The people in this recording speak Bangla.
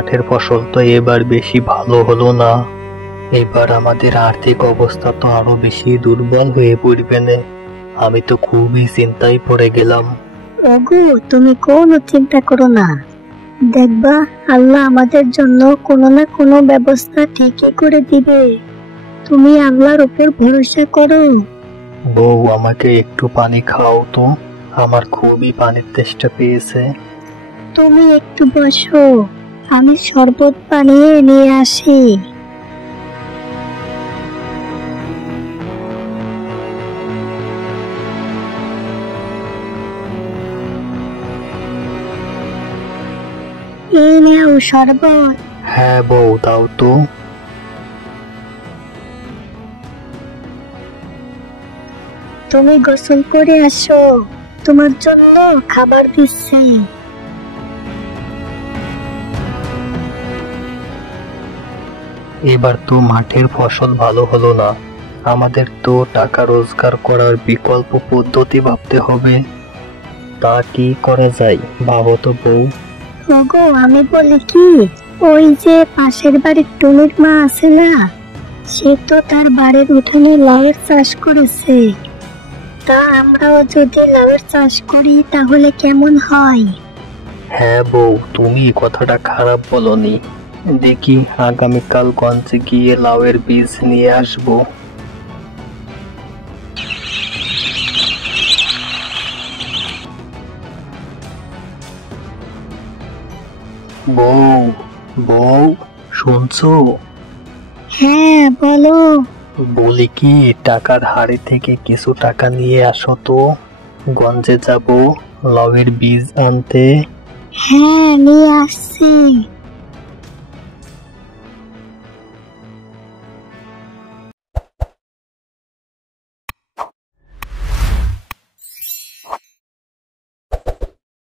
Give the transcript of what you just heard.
মাঠের ফসল তো এবার বেশি ভালো হলো না। এবার আমাদের আর্থিক অবস্থা তো আরো বেশি দুর্বল হয়ে পড়বে না। আমি তো খুবই চিন্তায় পড়ে গেলাম। ওগো, তুমি কোনো চিন্তা করো না, দেখবা আল্লাহ আমাদের জন্য কোনো না কোনো ব্যবস্থা ঠিকই করে দিবে। তুমি আল্লাহর উপর ভরসা করো। বউ, আমাকে একটু পানি খাও তো, আমার খুবই পানির তেষ্টা পেয়েছে। তুমি একটু বসো, আমি শরবত বানিয়ে নিয়ে আসি। এই নাও শরবত। হ্যাঁ বউ, দাও তো। তুমি গোসল করে আসো, তোমার জন্য খাবার দিচ্ছি। এবার তো মাঠের ফসল ভালো হলো না, আমাদের তো টাকা রোজগার করার বিকল্প পদ্ধতি ভাবতে হবে। তা কি করা যায়, ভাবো তো বউ। ওগো, আমি বলি কি, ওই যে পাশের বাড়ির টুনির মা আছে না, সে তো তার বাড়ির উঠানে লাউয়ের চাষ করেছে। তা আমরাও যদি লাউয়ের চাষ করি তাহলে কেমন হয়? হ্যাঁ বউ, তুমি কথাটা খারাপ বলনি। দেখি আগামীকাল গঞ্জে গিয়ে লাউয়ের বীজ নিয়ে আসবো। বউ, বউ, শুনছো? হ্যাঁ বলো। বলি কি, টাকার হাড়ি থেকে কিছু টাকা নিয়ে আসো তো, গঞ্জে যাব লাউয়ের বীজ আনতে। হ্যাঁ, নিয়ে আসছি।